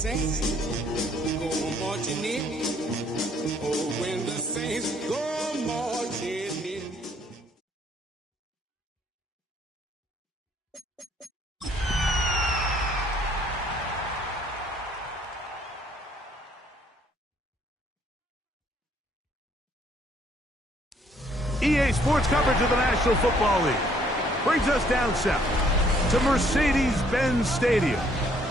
Saints go marching in, oh, when the Saints go marching in. EA Sports coverage of the National Football League brings us down south to Mercedes-Benz Stadium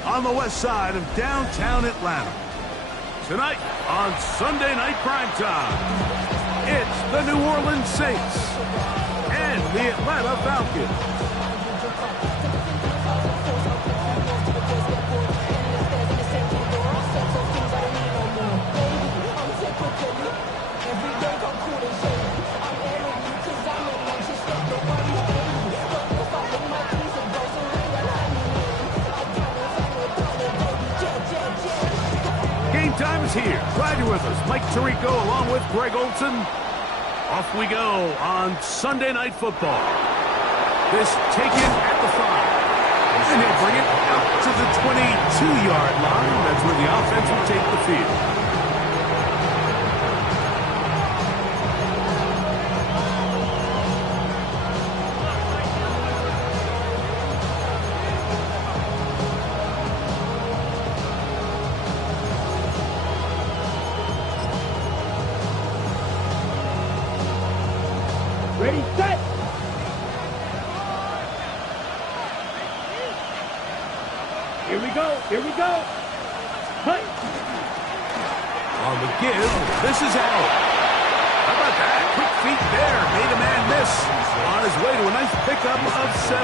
on the west side of downtown Atlanta. Tonight on Sunday Night Primetime, it's the New Orleans Saints and the Atlanta Falcons. Time is here. Glad you're with us. Mike Tirico along with Greg Olson. Off we go on Sunday Night Football. This taken at the 5. And he'll bring it out to the 22-yard line. That's where the offense will take the field. Ready, set! Here we go, here we go! Hunt! On the give, this is Allen. How about that? Quick feet there, made a man miss. On his way to a nice pickup of 7.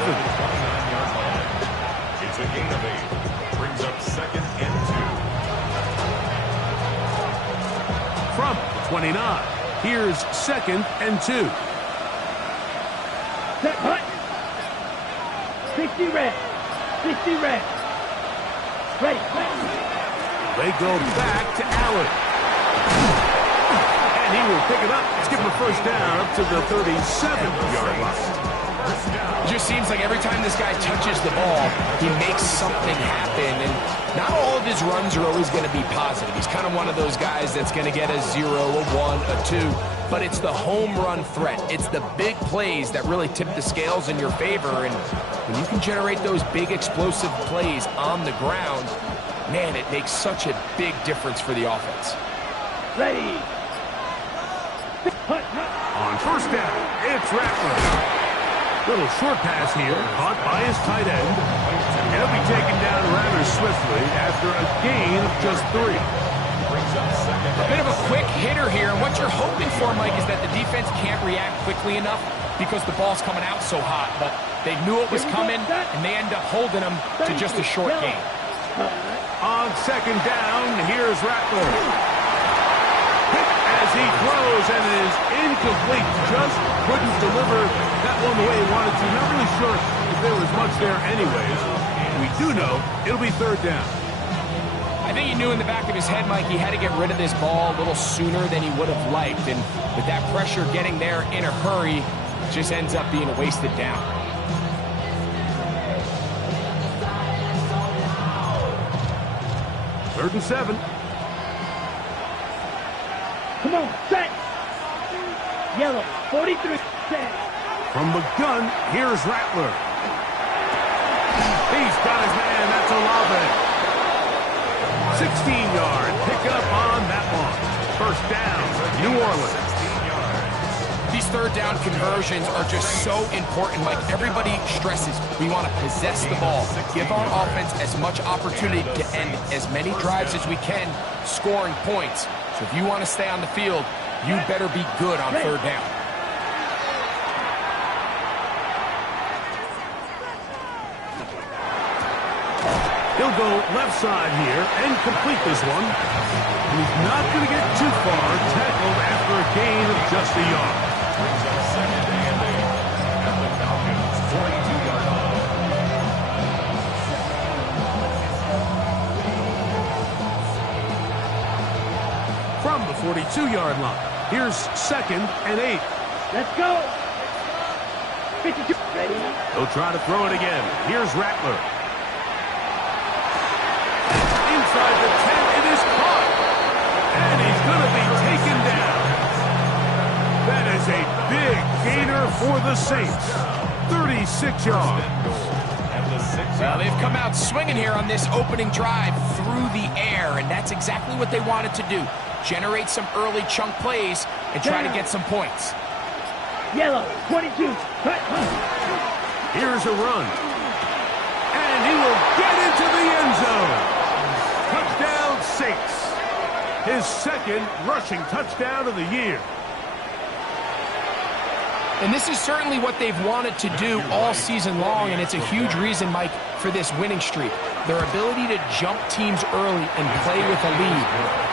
It's a gain of 8. Brings up 2nd and 2. From the 29, here's 2nd and 2. Set, hunt! 60 red. 60 red. Ready, ready. They go back to Allen. And he will pick it up. Let's give him a first down up to the 37-yard line. It just seems like every time this guy touches the ball, he makes something happen. And not all of his runs are always going to be positive. He's kind of one of those guys that's going to get a 0, a 1, a 2. But it's the home run threat. It's the big plays that really tip the scales in your favor. And when you can generate those big explosive plays on the ground, man, it makes such a big difference for the offense. Ready. On first down, it's Rattler. Little short pass here, caught by his tight end. He'll be taken down rather swiftly after a gain of just 3. A bit of a quick hitter here, and what you're hoping for, Mike, is that the defense can't react quickly enough because the ball's coming out so hot, but they knew it was coming, and they end up holding them to just a short gain. On second down, here's Rattler. As he throws, and it is incomplete. Just couldn't deliver that one the way he wanted to. Not really sure if there was much there anyways. We do know it'll be 3rd down. I think he knew in the back of his head, Mike, he had to get rid of this ball a little sooner than he would have liked. And with that pressure getting there in a hurry, it just ends up being a wasted down. Third and 7. Come on, set! Yellow, 43, set. From the gun, here's Rattler. He's got his man, that's Olave. 16-yard pickup on that one. First down, New Orleans. These third down conversions are just so important, Mike. Everybody stresses we want to possess the ball, give our offense as much opportunity to end as many drives as we can, scoring points. So if you want to stay on the field, you better be good on third down. He'll go left side here and complete this one. He's not going to get too far, tackled after a gain of just a yard. Brings up 2nd and 8 at the Falcons' 42-yard line. From the 42-yard line, here's 2nd and 8. Let's go. 52, ready. He'll try to throw it again. Here's Rattler. Inside the for the Saints. 36 yards. Well, they've come out swinging here on this opening drive through the air, and that's exactly what they wanted to do. Generate some early chunk plays and try to get some points. Yellow, 22. Cut. Here's a run. And he will get into the end zone. Touchdown, Saints. His second rushing touchdown of the year. And this is certainly what they've wanted to do all season long, and it's a huge reason, Mike, for this winning streak. Their ability to jump teams early and play with a lead.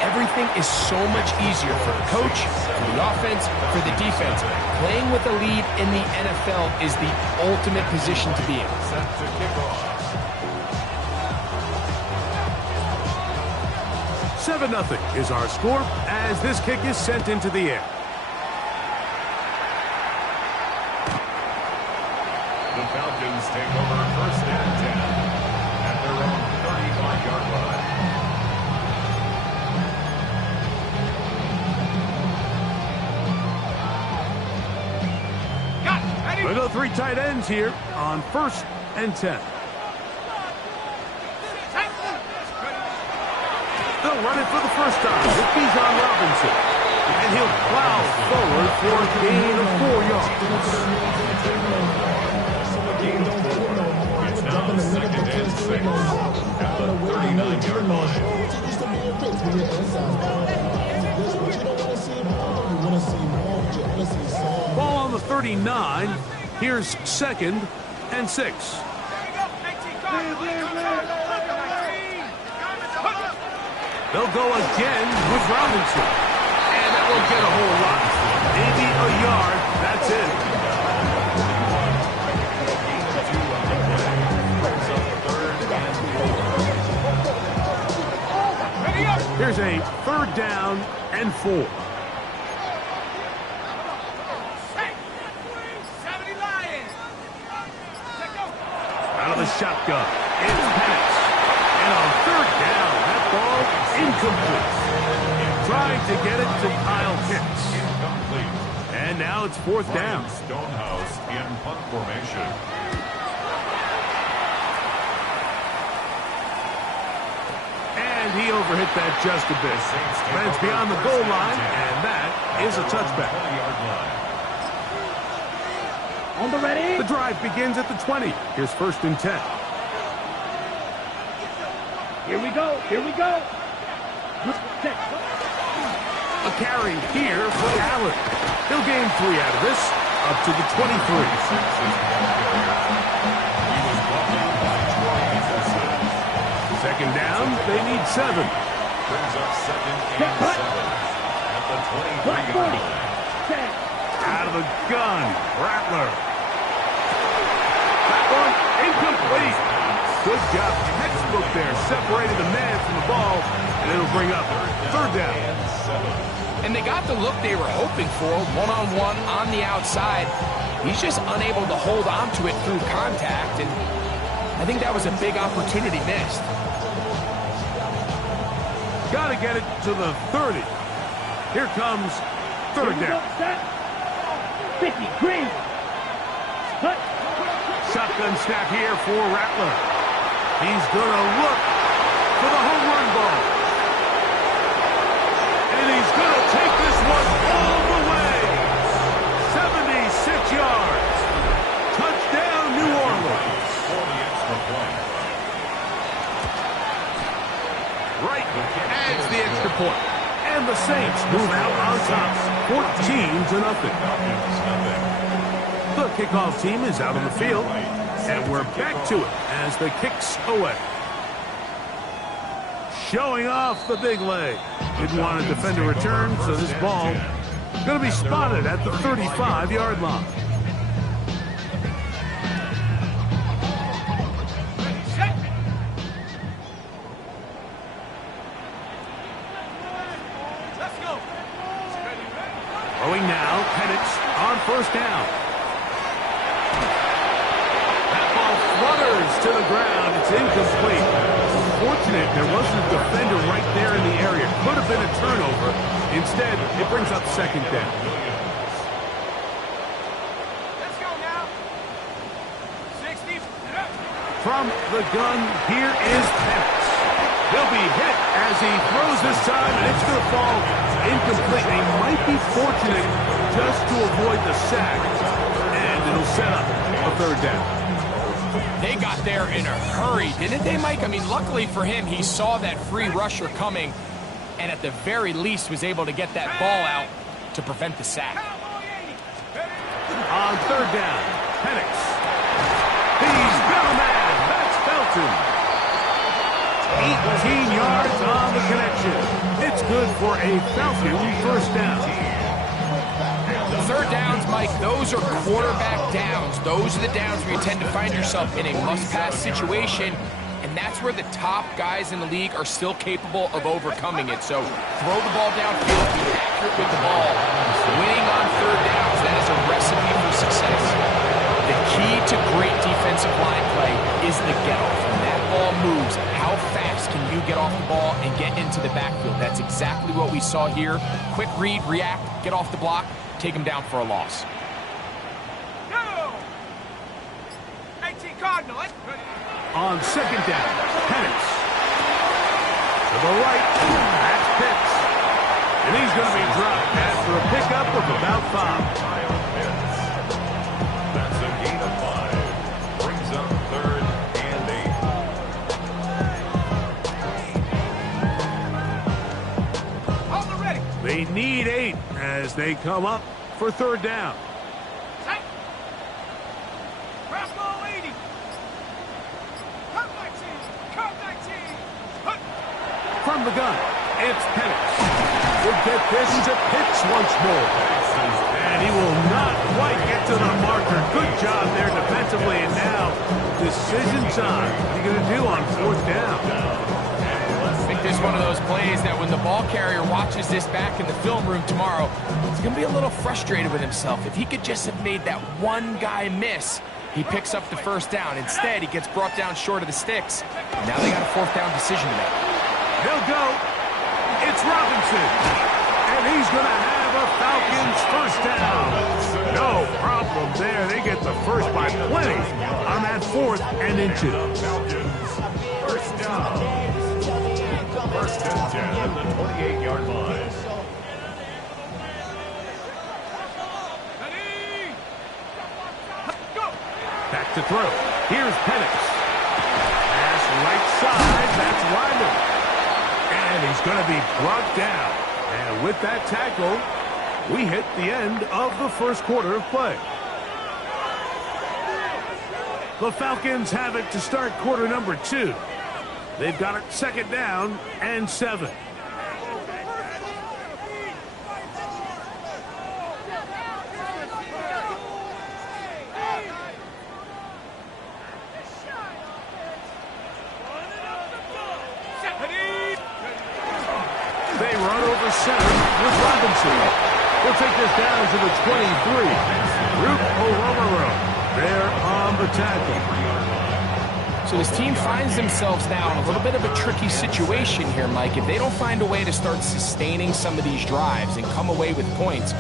Everything is so much easier for the coach, for the offense, for the defense. Playing with a lead in the NFL is the ultimate position to be in. Set to kick off. 7-0 is our score as this kick is sent into the air. The Falcons take over first and 10 at their own 35-yard line. We'll go 3 tight ends here on first and 10. They'll run it for the first time with Bijan Robinson. And he'll plow forward for a gain of 4 yards. It's now second and 6 at the 39-yard line. Ball on the 39. Here's second and 6. They'll go again with Robinson. And that won't get a whole lot. Maybe a yard. That's it. Here's a 3rd down and 4. Out of the shotgun. It's Penix. And on 3rd down, that ball incomplete. Trying to get it to Kyle Pitts. Incomplete. And now it's 4th down. Stonehouse in punt formation. And he overhit that just a bit. Lands beyond the goal line, and that is a touchback. 20-yard line. On the ready. The drive begins at the 20. Here's 1st and 10. Here we go. Here we go. A carry here for Allen. He'll gain 3 out of this, up to the 23. Second down, they need 7. Brings up second and 7 at the 23-yard line. Out of the gun, Rattler. That one incomplete. Good job, textbook there, separated the man from the ball, and it'll bring up 3rd down. And they got the look they were hoping for, one-on-one on the outside. He's just unable to hold on to it through contact, and I think that was a big opportunity missed. Got to get it to the 30. Here comes 3rd down. 50, green. Cut. Shotgun snap here for Rattler. He's going to look for the home run ball. And he's going to take this one all the way. 76 yards. Touchdown, New Orleans. For the extra point. Wright adds the extra point. And the Saints move out on top, 14-0. The kickoff team is out on the field, and we're back to it as the kicks away. Showing off the big leg. Didn't want to defend a return, so this ball going to be spotted at the 35-yard line. Throwing now, Penix on 1st down. That ball flutters to the ground. It's incomplete. Fortunate there wasn't a defender right there in the area. Could have been a turnover. Instead, it brings up 2nd down. From the gun, here is Penix. He'll be hit as he throws this time, and it's going to fall incomplete. They might be fortunate just to avoid the sack, and it'll set up a third down. They got there in a hurry, didn't they, Mike? I mean, luckily for him, he saw that free rusher coming, and at the very least was able to get that ball out to prevent the sack. On third down, Penix. He's got a man. That's Felton. 18 yards on the connection. It's good for a Falcon first down. Third downs, Mike, those are quarterback downs. Those are the downs where you tend to find yourself in a must-pass situation, and that's where the top guys in the league are still capable of overcoming it. So throw the ball downfield, be accurate with the ball. Winning on third downs, that is a recipe for success. The key to great defensive line play is the get-off. When that ball moves, how fast can you get off the ball and get into the backfield? That's exactly what we saw here. Quick read, react, get off the block, take him down for a loss. On second down, Penix. To the right, that's Pitts. And he's going to be dropped after a pickup of about 5. That's a gain of 5. Brings up third and 8. They need 8 as they come up for third down. From the gun, it's Penix. We'll get this to Pitts once more. And he will not quite get to the marker. Good job there defensively. And now, decision time. What are you going to do on fourth down? I think this is one of those plays that when the ball carrier watches this back in the film room tomorrow, he's going to be a little frustrated with himself. If he could just have made that one guy miss, he picks up the first down. Instead, he gets brought down short of the sticks. And now they got a fourth down decision to make. He'll go. It's Robinson. And he's going to have a Falcons first down. No problem there. They get the first by plenty on that 4th and inches. First down. First and 10 at the 28-yard line. Back to throw. Here's Penix. Pass right side. That's Wyman. And he's going to be brought down. And with that tackle, we hit the end of the first quarter of play. The Falcons have it to start quarter number 2. They've got it second down and 7. They run over center with Robinson. We'll take this down to the 23. Root O'Romero there on the tackle. So this team finds themselves now in a little bit of a tricky situation here, Mike. If they don't find a way to start sustaining some of these drives and come away with points,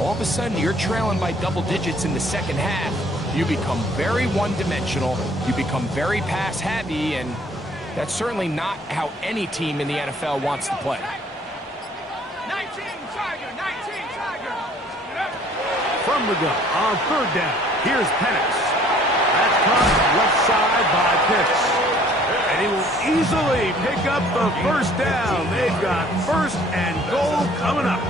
all of a sudden you're trailing by double digits in the second half. You become very one-dimensional. You become very pass-heavy, and that's certainly not how any team in the NFL wants to play. 19 Tiger. From the gun on third down, here's Penix. That's caught left side by Pitts. And he will easily pick up the first down. They've got first and goal coming up.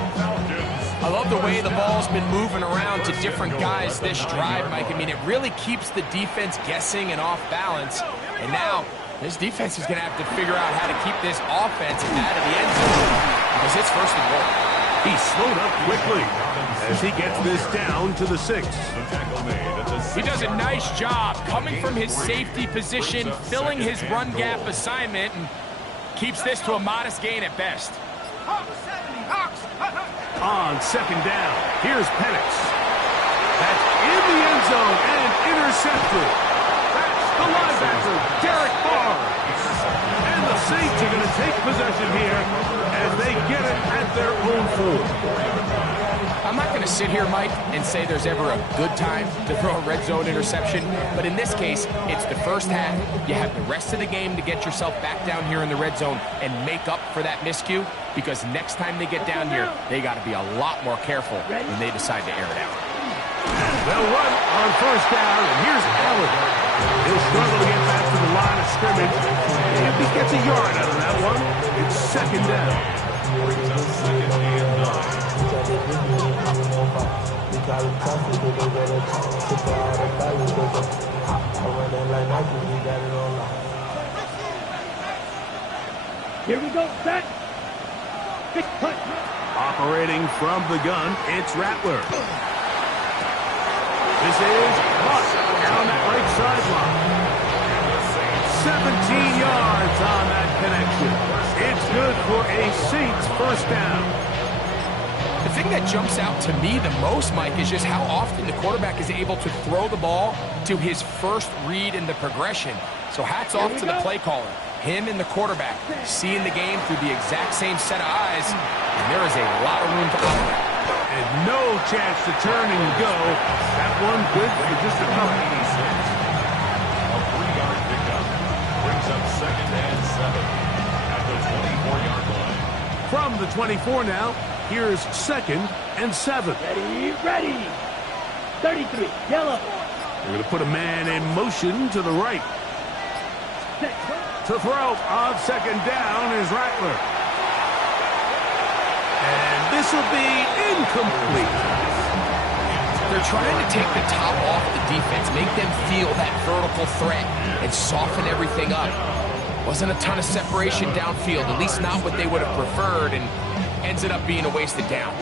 I love the way the ball's been moving around to different guys this drive, Mike. I mean, it really keeps the defense guessing and off balance. And now, this defense is going to have to figure out how to keep this offense out of the end zone because it's first and goal. He slowed up quickly as he gets this down to the 6. He does a nice job coming from his safety position, filling his run gap assignment, and keeps this to a modest gain at best. On second down, here's Penix. That's in the end zone and intercepted. That's the linebacker, Derek Barr. And the Saints are going to take possession here as they get it at their own 4. I'm not going to sit here, Mike, and say there's ever a good time to throw a red zone interception, but in this case, it's the first half. You have the rest of the game to get yourself back down here in the red zone and make up for that miscue, because next time they get down here, they got to be a lot more careful when they decide to air it out. They'll run on first down, and here's Allen. He'll struggle to get back to the line of scrimmage. If he gets a yard out of that one, it's second down. Brings up second and 9. Here we go, set. Big punt. Operating from the gun, it's Rattler. This is Buck down that right sideline. 17 yards on that connection. It's good for a Saints first down. The thing that jumps out to me the most, Mike, is just how often the quarterback is able to throw the ball to his first read in the progression. So hats off to the play caller. Him and the quarterback seeing the game through the exact same set of eyes, and there is a lot of room to operate. And no chance to turn and go. That one good for just a couple. A 3-yard pickup. Brings up second and 7 at the 24-yard line. From the 24 now, here's second and 7. Ready. 33, yellow. They're going to put a man in motion to the right. To throw on second down is Rattler. And this will be incomplete. They're trying to take the top off the defense, make them feel that vertical threat, and soften everything up. Wasn't a ton of separation downfield, at least not what they would have preferred, and ends it up being a wasted down.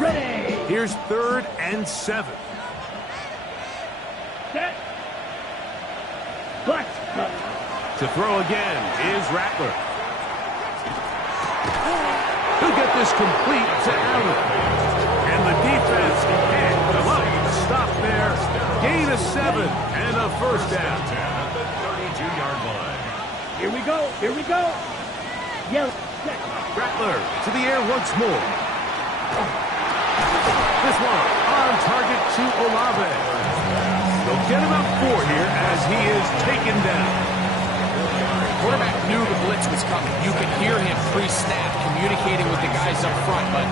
Ready. Here's third and 7. Set. Black. To throw again is Rattler. He'll get this complete to Allen. And the defense can't come up. Stop there. Gain of 7 and a first down. At the 32-yard line. Here we go. Yellow. Set. Rattler to the air once more. This one on target to Olave. They'll get about 4 here as he is taken down. Quarterback knew the blitz was coming. You could hear him pre-snap communicating with the guys up front, but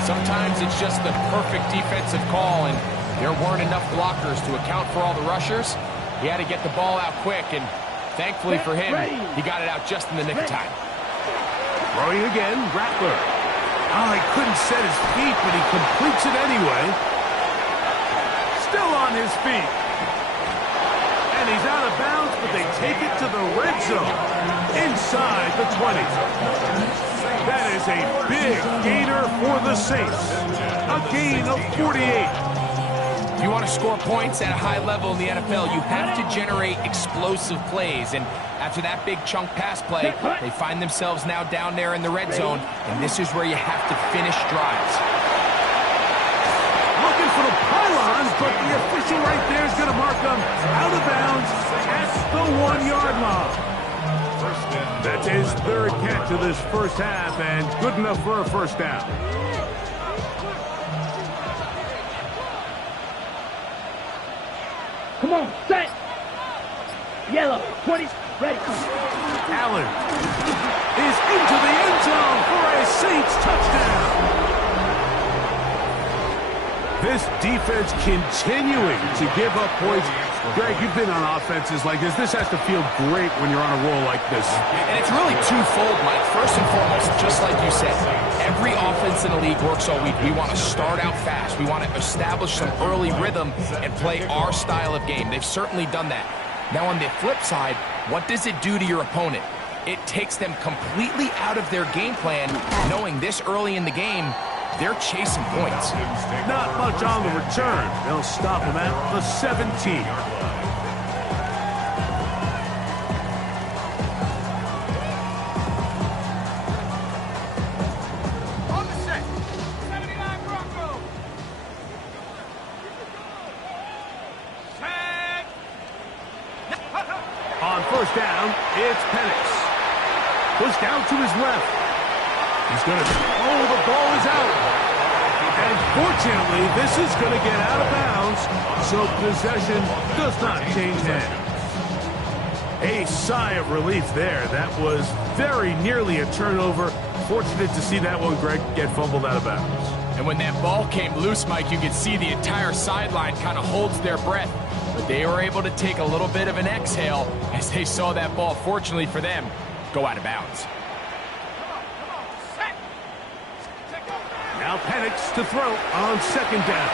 sometimes it's just the perfect defensive call, and there weren't enough blockers to account for all the rushers. He had to get the ball out quick, and thankfully for him, he got it out just in the nick of time. Throwing again, Rattler. Oh, he couldn't set his feet, but he completes it anyway. Still on his feet. And he's out of bounds, but they take it to the red zone. Inside the 20. That is a big gainer for the Saints. A gain of 48. If you want to score points at a high level in the NFL, you have to generate explosive plays. And after that big chunk pass play, they find themselves now down there in the red zone. And this is where you have to finish drives. Looking for the pylons, but the official right there is going to mark them out of bounds at the 1-yard line. That's his third catch of this first half, and good enough for a first down. Come on, set. Yellow. 20. Ready. Allen is into the end zone for a Saints touchdown. This defense continuing to give up points. Greg, you've been on offenses like this. This has to feel great when you're on a roll like this. And it's really twofold, Mike. First and foremost, just like you said, every offense in the league works all week. We want to start out fast. We want to establish some early rhythm and play our style of game. They've certainly done that. Now, on the flip side, what does it do to your opponent? It takes them completely out of their game plan, knowing this early in the game, they're chasing points. Not much on the return. They'll stop him at the 17. On the set. 79 Broncos. Set. On first down, it's Penix. Pushed out to his left. He's going to, oh, the ball is out. And fortunately, this is going to get out of bounds, so possession does not change hands. A sigh of relief there. That was very nearly a turnover. Fortunate to see that one, Greg, get fumbled out of bounds. And when that ball came loose, Mike, you could see the entire sideline kind of holds their breath. But they were able to take a little bit of an exhale as they saw that ball, fortunately for them, go out of bounds. Now Penix to throw on second down.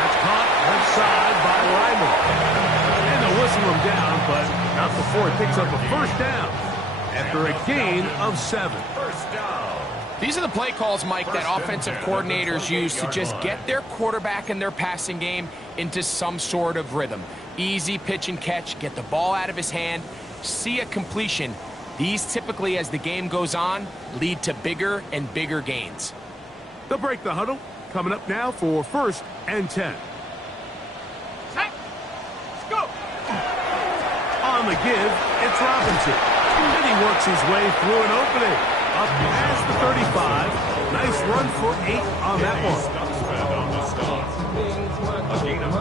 That's caught left side by Lyman. And they'll whistle him down, but not before it picks up a first down after a gain of 7. First down. These are the play calls, Mike, that offensive coordinators use to just get their quarterback and their passing game into some sort of rhythm. Easy pitch and catch, get the ball out of his hand, see a completion. These typically, as the game goes on, lead to bigger and bigger gains. They'll break the huddle. Coming up now for 1st and 10. Let's go. On the give, it's Robinson. And he works his way through an opening. Up past the 35. Nice run for 8 on that one. On the stop. A gain of 9.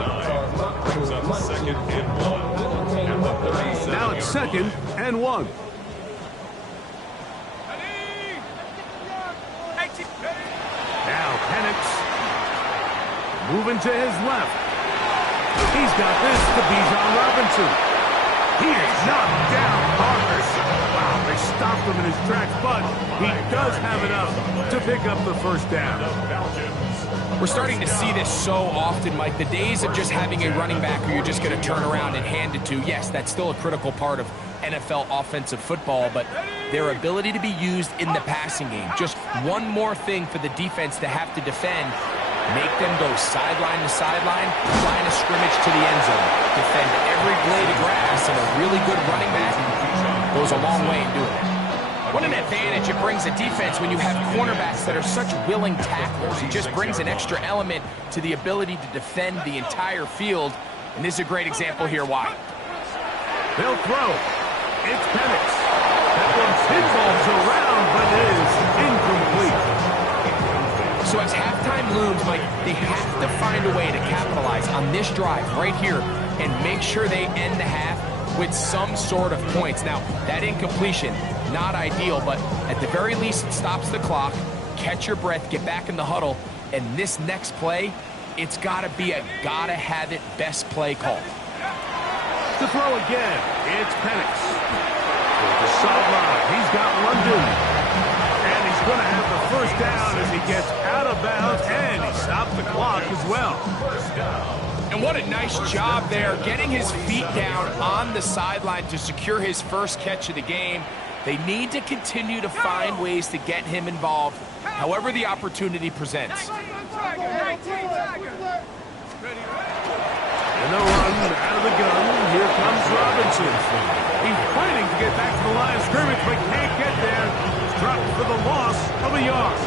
Brings up 2nd and 1. At the 37. Now it's 2nd and 1. Now Penix moving to his left. He's got this to Bijan Robinson. He is knocked down hard. Wow, they stopped him in his tracks, but he does have enough to pick up the first down. We're starting to see this so often, Mike. The days of just having a running back who you're just going to turn around and hand it to, yes, that's still a critical part of NFL offensive football, but their ability to be used in the passing game. Just one more thing for the defense to have to defend. Make them go sideline to sideline, line of scrimmage to the end zone. Defend every blade of grass, and a really good running back goes a long way in doing it. What an advantage it brings a defense when you have cornerbacks that are such willing tacklers. It just brings an extra element to the ability to defend the entire field, and this is a great example here why. They'll throw. It's Penix. That one pinballs around, but is incomplete. So as halftime looms, Mike, they have to find a way to capitalize on this drive right here and make sure they end the half with some sort of points. Now, that incompletion, not ideal, but at the very least, it stops the clock. Catch your breath, get back in the huddle, and this next play, it's got to be a gotta-have-it best play call. To throw again, it's Penix. With the sideline, he's got London. And he's going to have the first down as he gets out of bounds, and he stopped the clock as well. And what a nice job there, getting his feet down on the sideline to secure his first catch of the game. They need to continue to find ways to get him involved, however the opportunity presents. And the run out of the gun. Here comes Robinson. He's fighting to get back to the line of scrimmage, but can't get there. He's dropped for the loss of a yard.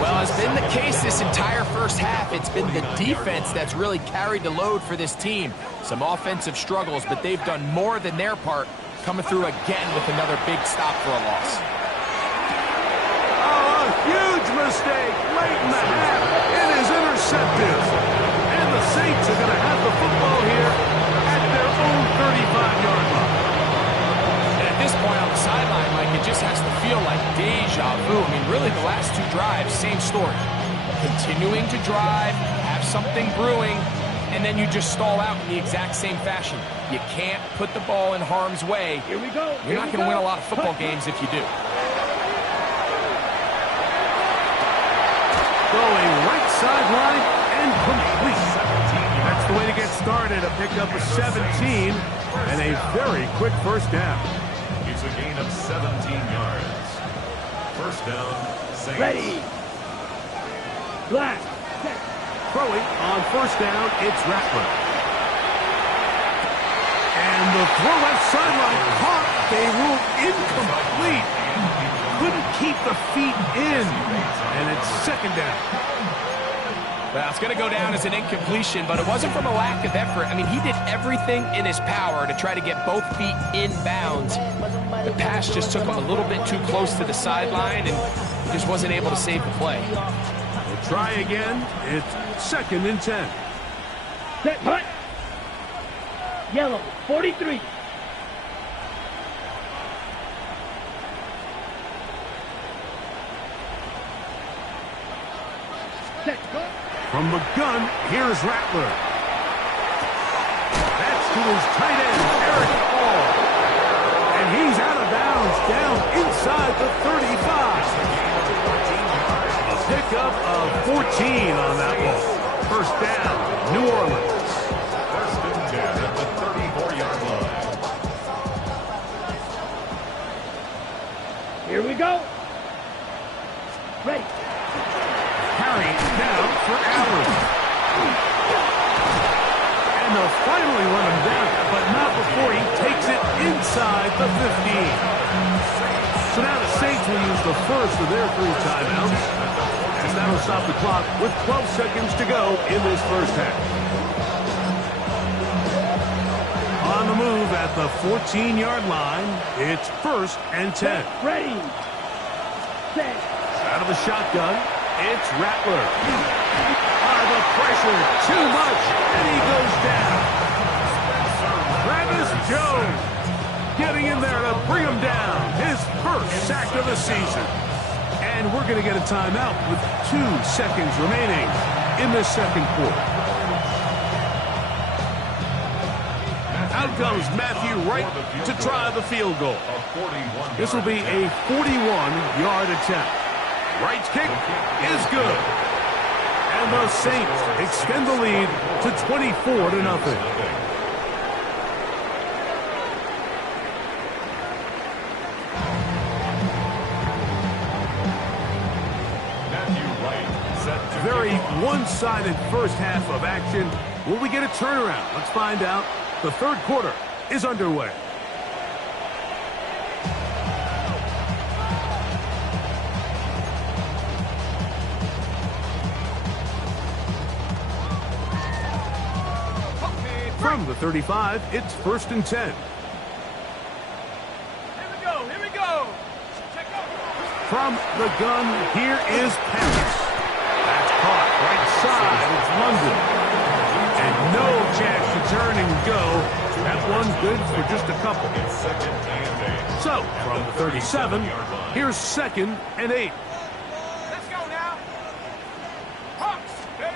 Well, as been the case this entire first half, it's been the defense that's really carried the load for this team. Some offensive struggles, but they've done more than their part, coming through again with another big stop for a loss. Oh, a huge mistake late in the half. It is intercepted. And the Saints are going to have the football here at their own 35-yard line. And at this point on the sideline, Mike, it just has to feel like deja vu. I mean, really, the last two drives, same story. Continuing to drive, have something brewing, and then you just stall out in the exact same fashion. You can't put the ball in harm's way. Here we go. You're not going to win a lot of football games if you do. Going right sideline and complete. That's the way to get started. A pickup of 17 and a very quick first down. It's a gain of 17 yards. First down, Saints. Ready. Black. Throwing on first down, it's Rattler. And the throw left sideline caught. They ruled incomplete. Couldn't keep the feet in. And it's second down. Well, it's going to go down as an incompletion, but it wasn't from a lack of effort. I mean, he did everything in his power to try to get both feet in bounds. The pass just took him a little bit too close to the sideline, and he just wasn't able to save the play. We'll try again. It's 2nd and 10. Set, hut. Yellow, 43. Set, hut. From the gun, here's Rattler. That's to his tight end, Eric Hall. And he's out of bounds, down inside the 35. A pickup of 14 on that ball. First down, New Orleans. 1st and 10 at the 34-yard line. Here we go. Ready. Carry down for Allen. And they'll finally run him down, but not before he takes it inside the 15. So now the Saints will use the first of their 3 timeouts, as that'll stop the clock with 12 seconds to go in this first half. On the move at the 14-yard line, it's 1st and 10. Ready. Set. Out of the shotgun, it's Rattler. The pressure, too much, and he goes down. Travis Jones getting in there to bring him down. His first sack of the season. And we're going to get a timeout with 2 seconds remaining in the 2nd quarter. Out comes Matthew Wright to try the field goal. This will be a 41-yard attempt. Wright's kick is good. And the Saints extend the lead to 24-0. Very one-sided first half of action. Will we get a turnaround? Let's find out. The 3rd quarter is underway. From the 35, it's 1st and 10. Here we go. From the gun, here is Paris. That's caught right side. It's London. And no chance to turn and go. That one's good for just a couple. So, from the 37, here's 2nd and 8. Let's go now. Hawks, baby.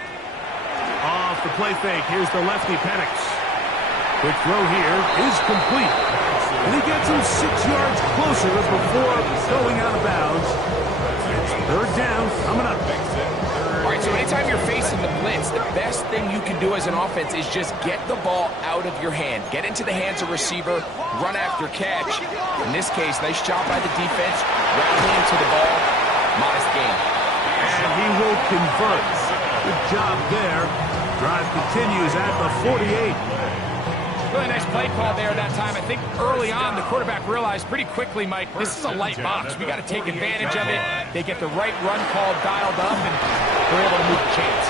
Off the play fake, here's the lefty Penix. Quick throw here is complete. And he gets him 6 yards closer before going out of bounds. It's 3rd down coming up. All right, so anytime you're facing the blitz, the best thing you can do as an offense is just get the ball out of your hand. Get into the hands of receiver, run after catch. In this case, nice job by the defense, rallying to the ball. Modest gain. And he will convert. Good job there. Drive continues at the 48. Really nice play call there that time. I think early on, the quarterback realized pretty quickly, Mike, this is a light box. We got to take advantage of it. They get the right run call dialed up, and they're able to move the chains.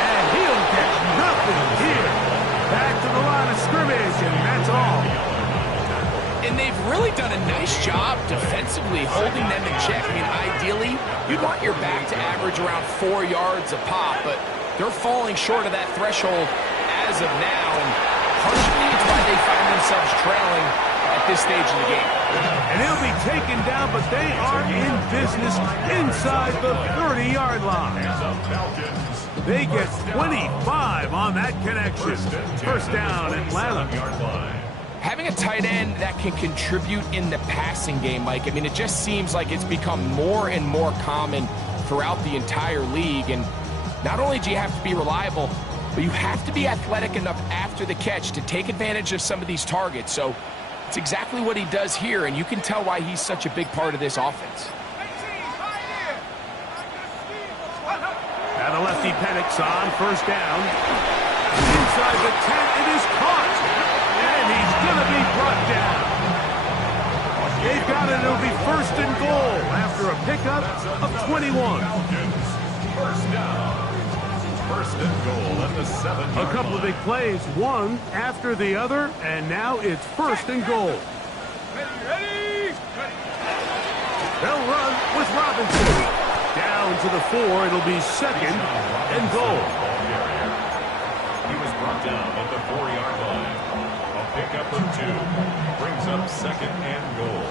And he'll get nothing here. Back to the line of scrimmage, and that's all. And they've really done a nice job defensively holding them in check. I mean, ideally, you'd want your back to average around 4 yards a pop, but they're falling short of that threshold as of now, and partially it's why they find themselves trailing at this stage of the game. And he'll be taken down, but they are in business inside the 30-yard line. They get 25 on that connection. First down, Atlanta. Having a tight end that can contribute in the passing game, Mike, I mean, it just seems like it's become more and more common throughout the entire league. And not only do you have to be reliable, but you have to be athletic enough after the catch to take advantage of some of these targets. So it's exactly what he does here, and you can tell why he's such a big part of this offense. Now the lefty Penix on first down. Inside the 10, it is caught. And he's going to be brought down. They've got it. It'll be 1st and goal after a pickup of 21. First down. 1st and goal at the 7-yard line. A couple of big plays, one after the other, and now it's 1st and goal. Ready. They'll run with Robinson. Down to the 4. It'll be second and goal. He was brought down at the 4-yard line. A pickup of 2 brings up second and goal.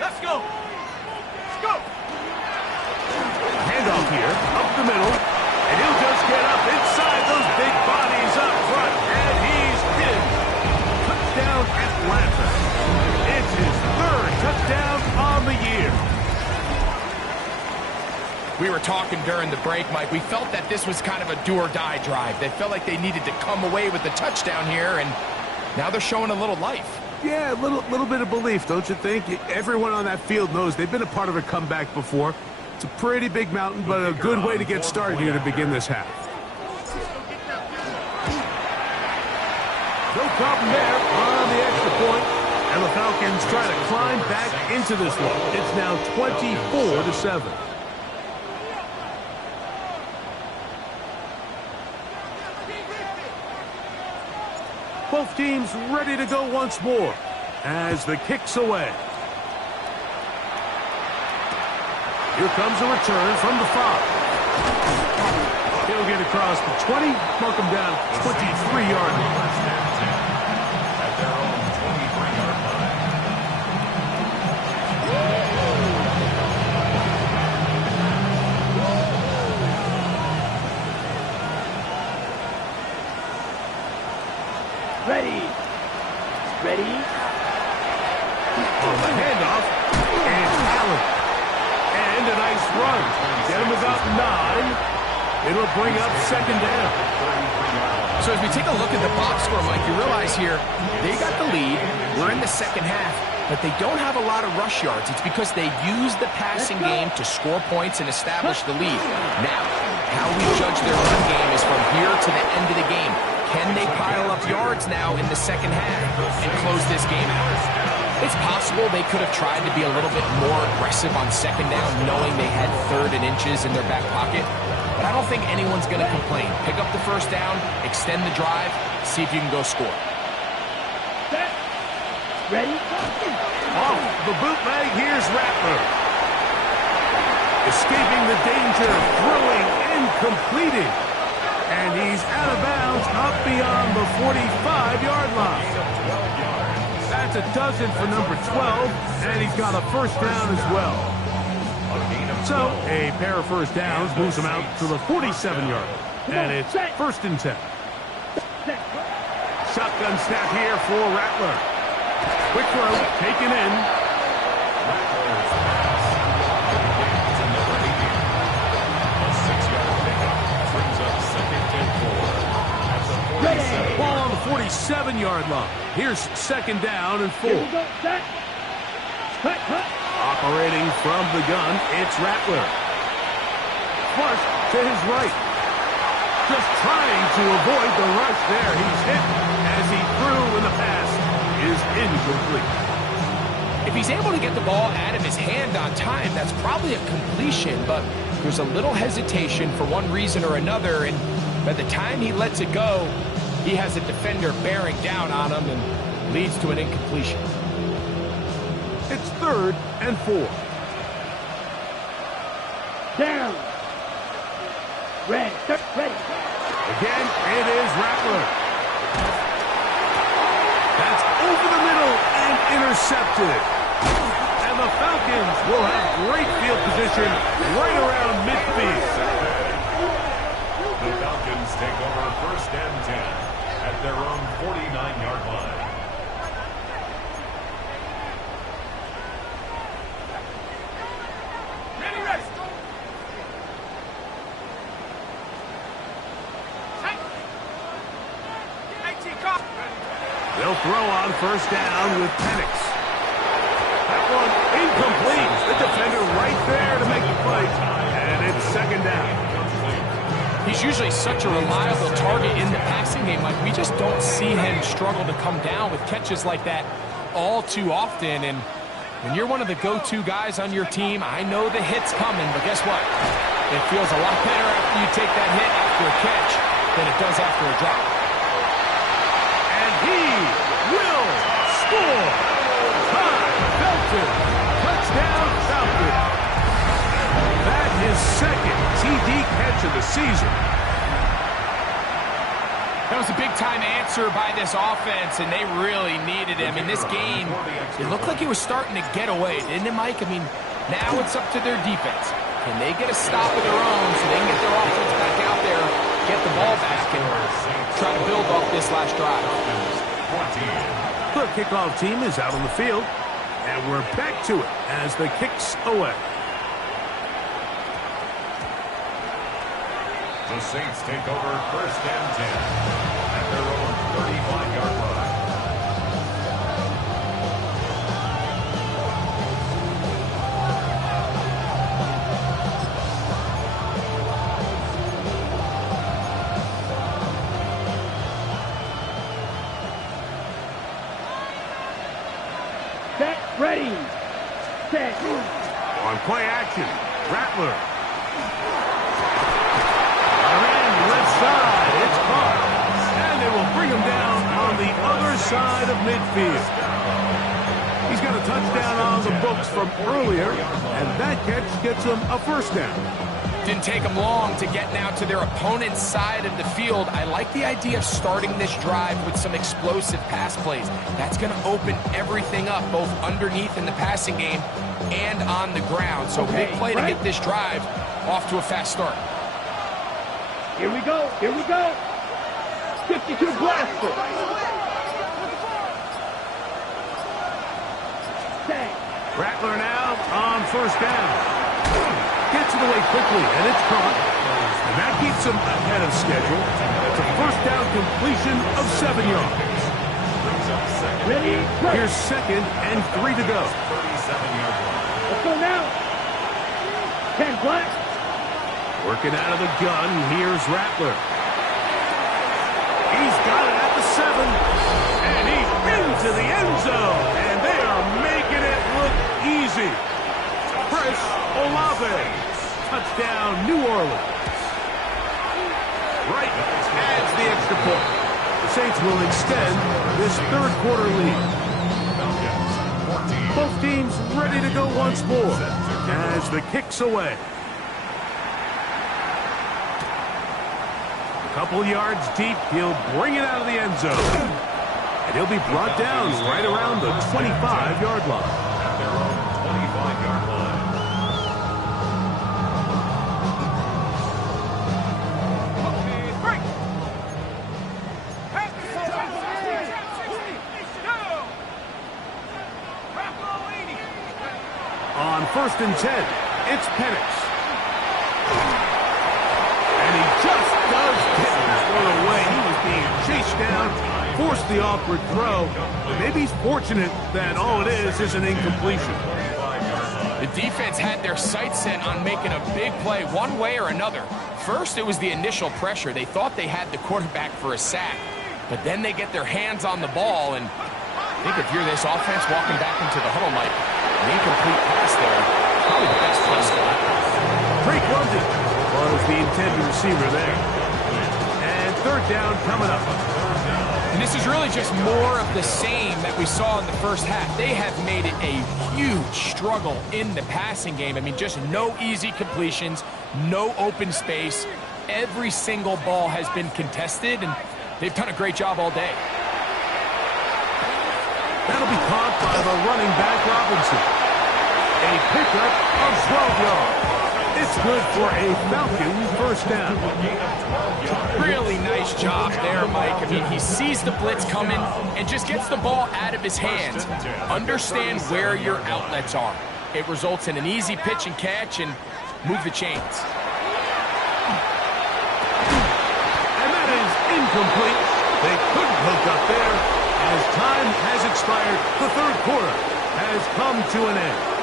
Let's go. Let's go. Handoff here, up the middle, and he'll just get up inside those big bodies up front, and he's in. Touchdown Atlanta. It's his 3rd touchdown on the year. We were talking during the break, Mike. We felt that this was kind of a do-or-die drive. They felt like they needed to come away with the touchdown here, and now they're showing a little life. Yeah, a little bit of belief, don't you think? Everyone on that field knows they've been a part of a comeback before. It's a pretty big mountain, but a good way to get started here to begin this half. No problem there on the extra point, and the Falcons try to climb back into this one. It's now 24-7. Both teams ready to go once more as the kick's away. Here comes a return from the 5. He'll get across the 20, mark him down 23-yard line. At their own 23-yard line. Ready. Ready. On the handoff, and Allen. And a nice run. Get him about 9. It'll bring up second down. So as we take a look at the box score, Mike, you realize here they got the lead. We're in the second half, but they don't have a lot of rush yards. It's because they use the passing game to score points and establish the lead. Now, how we judge their run game is from here to the end of the game. Can they pile up yards now in the second half and close this game out? It's possible they could have tried to be a little bit more aggressive on second down, knowing they had 3rd and inches in their back pocket. But I don't think anyone's going to complain. Pick up the first down, extend the drive, see if you can go score. Set. Ready. Off the bootleg, here's Rattler. Escaping the danger, throwing and completing. And he's out of bounds up beyond the 45-yard line. That's a dozen for number 12, and he's got a first down as well. So, a pair of first downs moves him out to the 47-yard line. And it's 1st and 10. Shotgun snap here for Rattler. Quick throw, taken in. A 6-yard pickup brings up second and 4 at the 47. Ball on the 47-yard line. Here's second down and 4. Here we go. Set. Cut, cut. Operating from the gun, it's Rattler. Flush to his right. Just trying to avoid the rush there. He's hit as he threw, and the pass is incomplete. If he's able to get the ball out of his hand on time, that's probably a completion, but there's a little hesitation for one reason or another, and by the time he lets it go, he has a defender bearing down on him and leads to an incompletion. It's 3rd and 4. Down. Ready. Ready. Again, it is Rattler. That's over the middle and intercepted. And the Falcons will have great field position right around midfield. The Falcons take over 1st and 10 at their own 49-yard line. They'll throw on 1st down with Penix. That one incomplete. The defender right there to make the play. And it's 2nd down. He's usually such a reliable target in the passing game. Like, we just don't see him struggle to come down with catches like that all too often. And when you're one of the go-to guys on your team, I know the hit's coming, but guess what? It feels a lot better after you take that hit after a catch than it does after a drop. And he will score. Hamilton. Touchdown, Falcon. That is second TD catch of the season. That was a big-time answer by this offense, and they really needed him. In this game, it looked like he was starting to get away, didn't it, Mike? I mean, now it's up to their defense. Can they get a stop of their own so they can get their offense back out there, get the ball back, and try to build off this last drive? The kickoff team is out on the field, and we're back to it as the kick's away. The Saints take over first and 10 at their own 35-yard line. Set, ready. Set. On play action, Rattler. Left side, it's caught. And they will bring him down on the other side of midfield. He's got a touchdown on the books from earlier, and that catch gets him a first down. Didn't take them long to get now to their opponent's side of the field. I like the idea of starting this drive with some explosive pass plays. That's going to open everything up, both underneath in the passing game and on the ground. So big play to get this drive off to a fast start. Here we go. Here we go. 52 blaster. Rattler now on first down. Gets it away quickly, and it's caught. And that keeps him ahead of schedule. It's a first down completion of 7 yards. Ready? Here's second and 3 to go. Let's go now. 10 black. Working out of the gun, here's Rattler. He's got it at the 7. And he's into the end zone. And they are making it look easy. Chris Olave. Touchdown, New Orleans. Right adds the extra point. The Saints will extend this third quarter lead. Both teams ready to go once more as the kick's away. Couple yards deep, he'll bring it out of the end zone. And he'll be brought down right around the 25-yard line. At their own 25-yard line. On first and 10, it's Penix. And he just does get thrown away. He was being chased down, forced the awkward throw. Maybe he's fortunate that all it is an incompletion. The defense had their sights set on making a big play one way or another. First, it was the initial pressure. They thought they had the quarterback for a sack, but then they get their hands on the ball, and I think if you're this offense walking back into the huddle, Mike, an incomplete pass there, probably the best play spot. Drake London was the intended receiver there. And third down coming up. And this is really just more of the same that we saw in the first half. They have made it a huge struggle in the passing game. I mean, just no easy completions, no open space. Every single ball has been contested, and they've done a great job all day. That'll be caught by the running back Robinson. A pickup of 12 yards. It's good for a Falcon first down. Really nice job there, Mike. I mean, he sees the blitz coming and just gets the ball out of his hands. Understand where your outlets are. It results in an easy pitch and catch and move the chains. And that is incomplete. They couldn't hook up there. As time has expired, the third quarter has come to an end.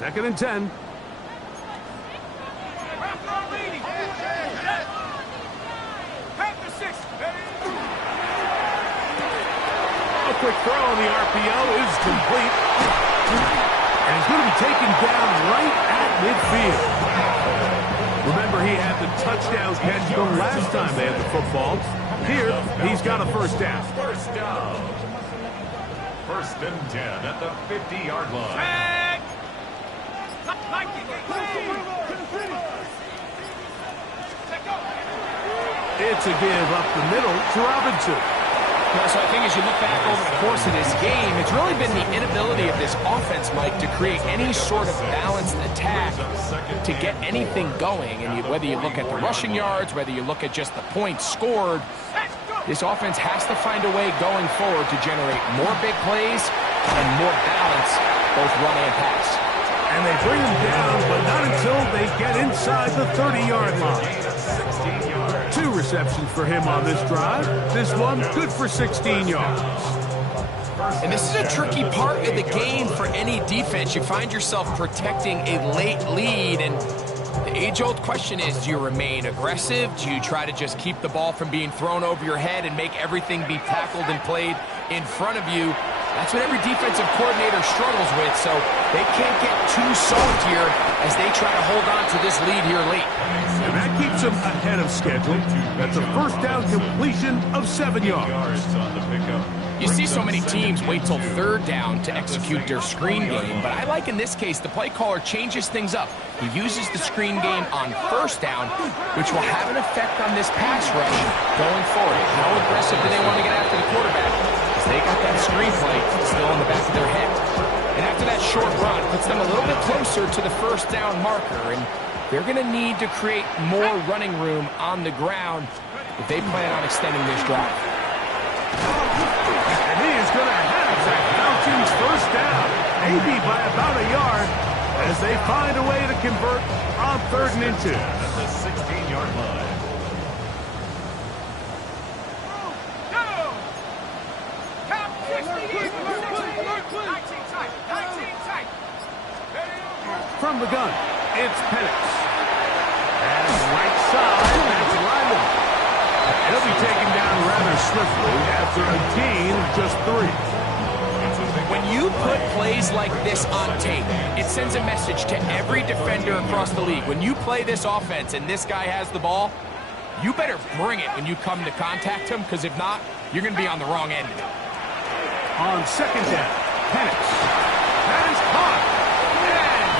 Second and 10. A quick throw on the RPO is complete. And he's going to be taken down right at midfield. Remember, he had the touchdown catch the last time they had the football. Here, he's got a first down. First down. First and 10 at the 50-yard line. It's a give up the middle to Robinson. Yeah, so I think as you look back over the course of this game, it's really been the inability of this offense, Mike, to create any sort of balanced attack to get anything going. And whether you look at the rushing yards, whether you look at just the points scored, this offense has to find a way going forward to generate more big plays and more balance, both run and pass. And they bring him down, but not until they get inside the 30-yard line. 2 receptions for him on this drive. This one good for 16 yards. And this is a tricky part of the game for any defense. You find yourself protecting a late lead, and the age-old question is, do you remain aggressive? Do you try to just keep the ball from being thrown over your head and make everything be tackled and played in front of you? That's what every defensive coordinator struggles with, so they can't get too soft here as they try to hold on to this lead here late. And that keeps them ahead of schedule. That's a first down completion of 7 yards. You see so many teams wait till third down to execute their screen game, but I like in this case the play caller changes things up. He uses the screen game on first down, which will have an effect on this pass rush going forward. How aggressive do they want to get after the quarterback? They got that screenplay still in the back of their head. And after that short run, puts them a little bit closer to the first down marker. And they're going to need to create more running room on the ground if they plan on extending this drive. And he is going to have that Falcons first down, maybe by about a yard, as they find a way to convert on 3rd and 2. At the 16-yard line. From the gun, it's Penix. And right side, that's Lyman. He'll be taken down rather swiftly after a gain of just 3. When you put plays like this on tape, it sends a message to every defender across the league. When you play this offense and this guy has the ball, you better bring it when you come to contact him, because if not, you're going to be on the wrong end of it. On 2nd down, Penix. That is caught.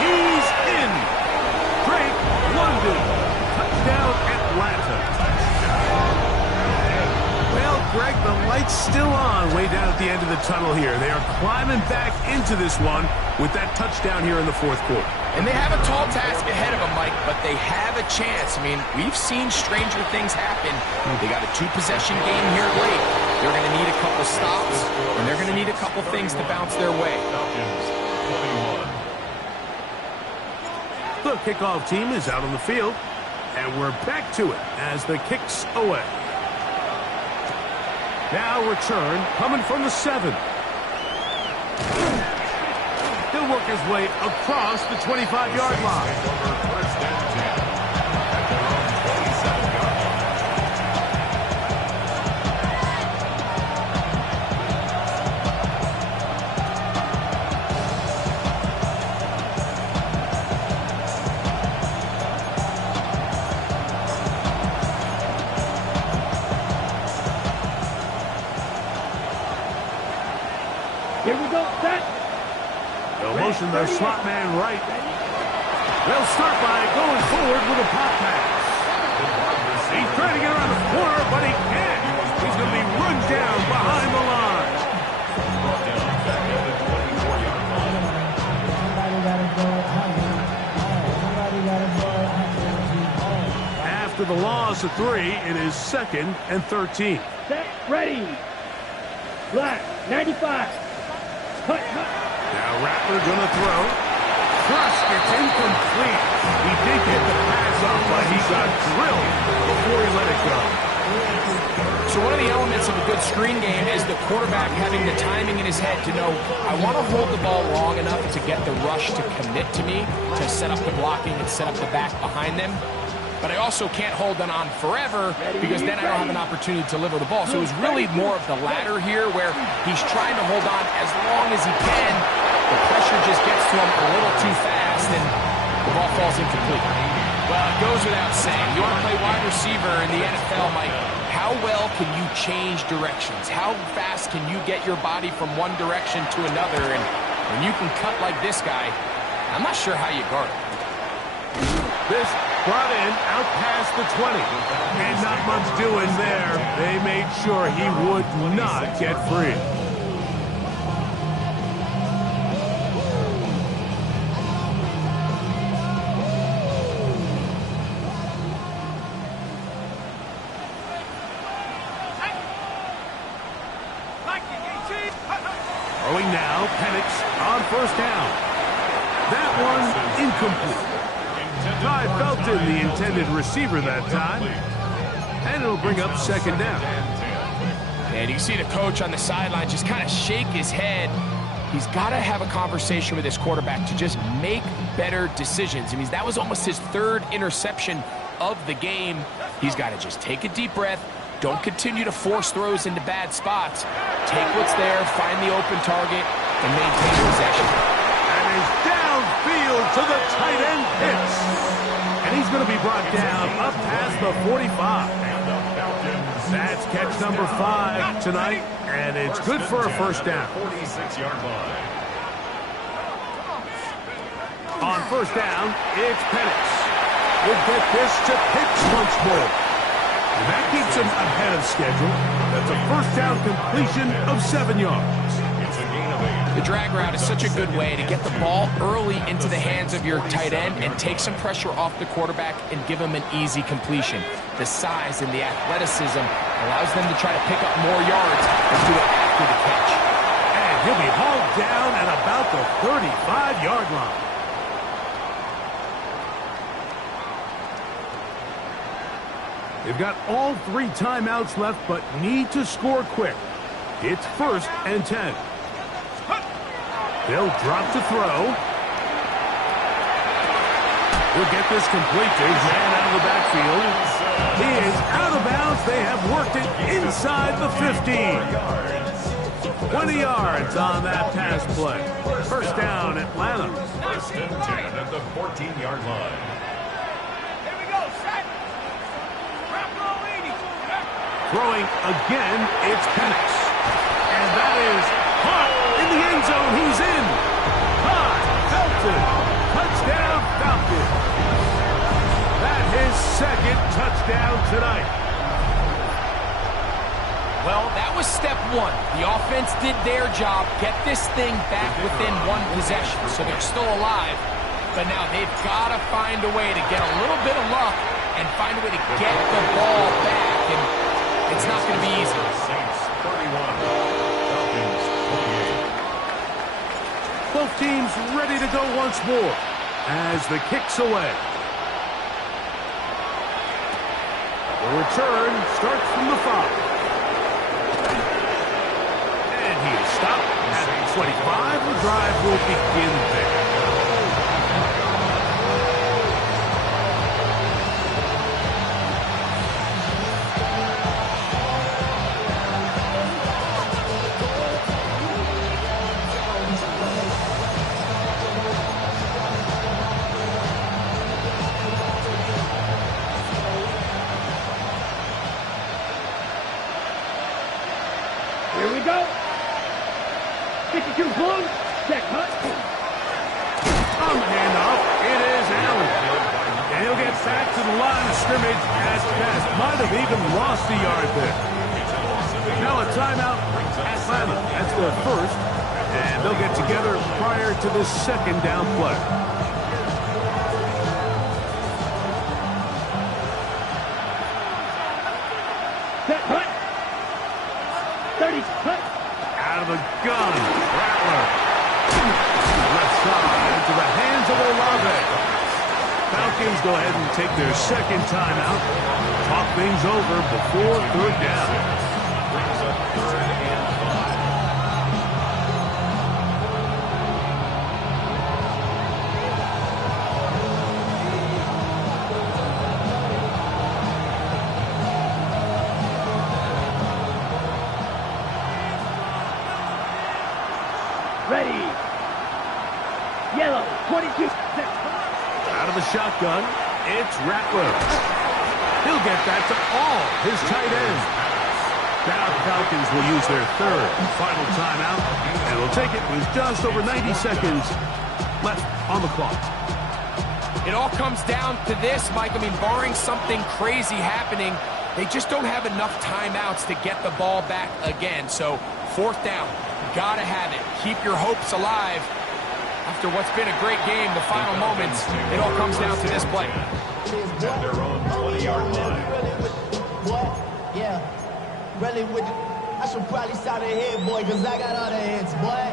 He's in. Drake London. Touchdown, Atlanta. Well, Greg, the light's still on way down at the end of the tunnel here. They are climbing back into this one with that touchdown here in the 4th quarter. And they have a tall task ahead of them, Mike, but they have a chance. I mean, we've seen stranger things happen. They got a 2-possession game here late. They're going to need a couple stops, and they're going to need a couple things to bounce their way. The kickoff team is out on the field, and we're back to it as the kick's away. Now return coming from the 7. He'll work his way across the 25-yard line. Here we go, set. They'll motion their slot man right. They'll start by going forward with a pop pass. He's trying to get around the corner, but he can't. He's going to be run down behind the line. After the loss of 3, it is 2nd and 13. Set, ready. Black, 95. Cut. Now Rattler going to throw. Thrust, it's incomplete. He did get the pass off, but he got drilled before he let it go. So one of the elements of a good screen game is the quarterback having the timing in his head to know, I want to hold the ball long enough to get the rush to commit to me, to set up the blocking and set up the back behind them. but I also can't hold it on forever because then I don't have an opportunity to deliver the ball. So it was really more of the latter here where he's trying to hold on as long as he can. The pressure just gets to him a little too fast, and the ball falls incomplete. Well, it goes without saying. You want to play wide receiver in the NFL, Mike, how well can you change directions? How fast can you get your body from one direction to another? And when you can cut like this guy, I'm not sure how you guard it. This brought in out past the 20. And not much doing there. They made sure he would not get free. Throwing now, Penix on first down. That one incomplete. Ty Felton, the intended receiver that time. And it'll bring up second down. And you can see the coach on the sideline just kind of shake his head. He's got to have a conversation with his quarterback to just make better decisions. I mean, that was almost his third interception of the game. He's got to just take a deep breath. Don't continue to force throws into bad spots. Take what's there, find the open target, and maintain possession. And is downfield to the tight end Pitts. And he's going to be brought down up past the 45. That's catch number 5 tonight, and it's good for a first down. 46-yard line. On first down, it's Penix. We'll get this to Pitts once more. And that keeps him ahead of schedule. That's a first down completion of 7 yards. The drag route is such a good way to get the ball early into the hands of your tight end and take some pressure off the quarterback and give him an easy completion. The size and the athleticism allows them to try to pick up more yards and do it after the catch. And he'll be hauled down at about the 35-yard line. They've got all 3 timeouts left, but need to score quick. It's 1st and 10. They'll drop to throw. We'll get this complete to his man out of the backfield. He is out of bounds. They have worked it inside the 15. 20 yards on that pass play. First down, Atlanta. 1st and 10 at the 14-yard line. Throwing again, it's Penix. And that is caught in the end zone. He's in. Ty Felton. Touchdown, Falcons. That's his 2nd touchdown tonight. Well, that was step 1. The offense did their job. Get this thing back within 1 possession. So they're still alive. But now they've got to find a way to get a little bit of luck and find a way to get the ball back. And it's not going to be easy. Saints 31, Falcons 28. Both teams ready to go once more as the kick's away. The return starts from the 5. And he is stopped at the 25. The drive will begin there. Here we go. 52 blue. Check hut. On the handoff, it is Allen. And he'll get back to the line of scrimmage as best. Might have even lost a yard there. Now a timeout, Atlanta. That's their first. And they'll get together prior to the 2nd down play. Set hut. 30 hut. Out of the gun, Rattler. Left side into the hands of Olave. Falcons go ahead and take their 2nd timeout. Talk things over before 3rd down. Brings up 3rd and 5. 22. Out of the shotgun, it's Rattler. He'll get that to all his tight ends. Now the Falcons will use their third and final timeout, and will take it with just over 90 seconds left on the clock. It all comes down to this, Mike. I mean, barring something crazy happening, they just don't have enough timeouts to get the ball back again. So, fourth down, gotta have it. Keep your hopes alive. After what's been a great game, the final moments, it all comes down to this play. At their own 20-yard line. Yeah, really with the, I should probably start a head, boy, because I got all the heads, boy.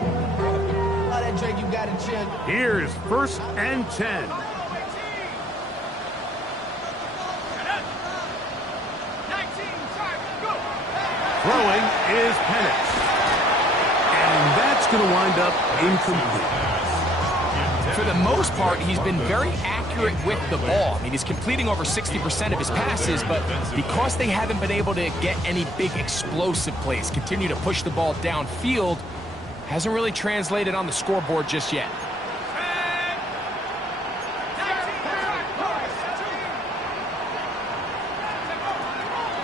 All that drink, you got to chill. Here's 1st and 10. Throwing is Penix. And that's going to wind up incomplete. For the most part, he's been very accurate with the ball. I mean, he's completing over 60% of his passes, but because they haven't been able to get any big explosive plays, continue to push the ball downfield, hasn't really translated on the scoreboard just yet.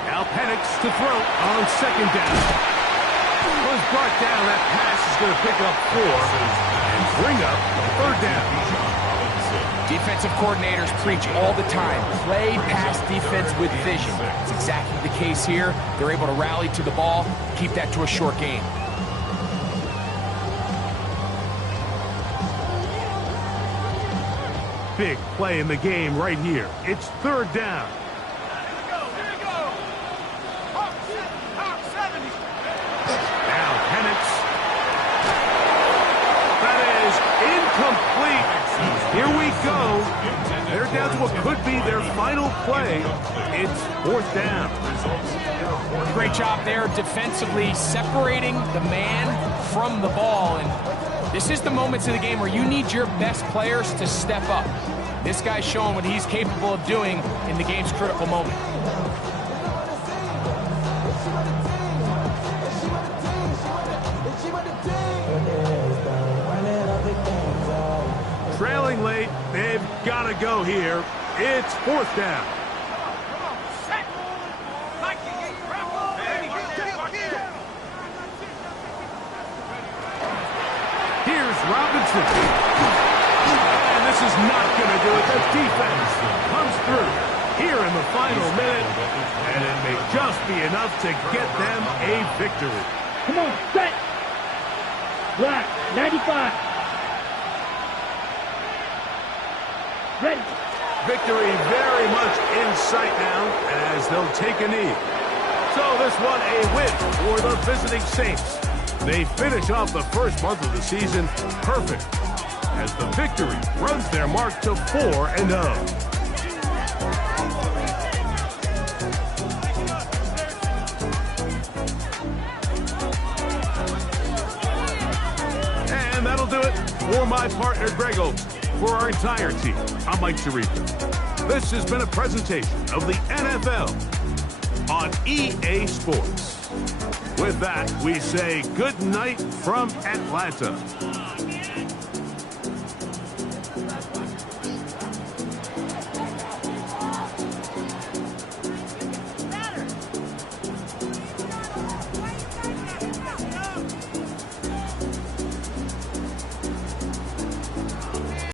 Now Penix to throw on 2nd down. Was brought down. That pass is going to pick up 4 and bring up 3rd down. Defensive coordinators preach all the time, play pass defense with vision. It's exactly the case here. They're able to rally to the ball, keep that to a short game. Big play in the game right here. It's 3rd down. Here we go. They're down to what could be their final play. It's 4th down. Great job there defensively, separating the man from the ball. And this is the moments of the game where you need your best players to step up. This guy's showing what he's capable of doing in the game's critical moment. Trailing late, they've got to go here. It's 4th down. Here's Robinson. And this is not going to do it. The defense comes through here in the final minute, and it may just be enough to get them a victory. Come on, set. Black, 95. Ready. Victory very much in sight now as they'll take a knee. So this one a win for the visiting Saints. They finish off the first month of the season perfect as the victory runs their mark to 4-0. And that'll do it for my partner Greg Olson. For our entire team, I'm Mike Tirico. This has been a presentation of the NFL on EA Sports. With that, we say good night from Atlanta.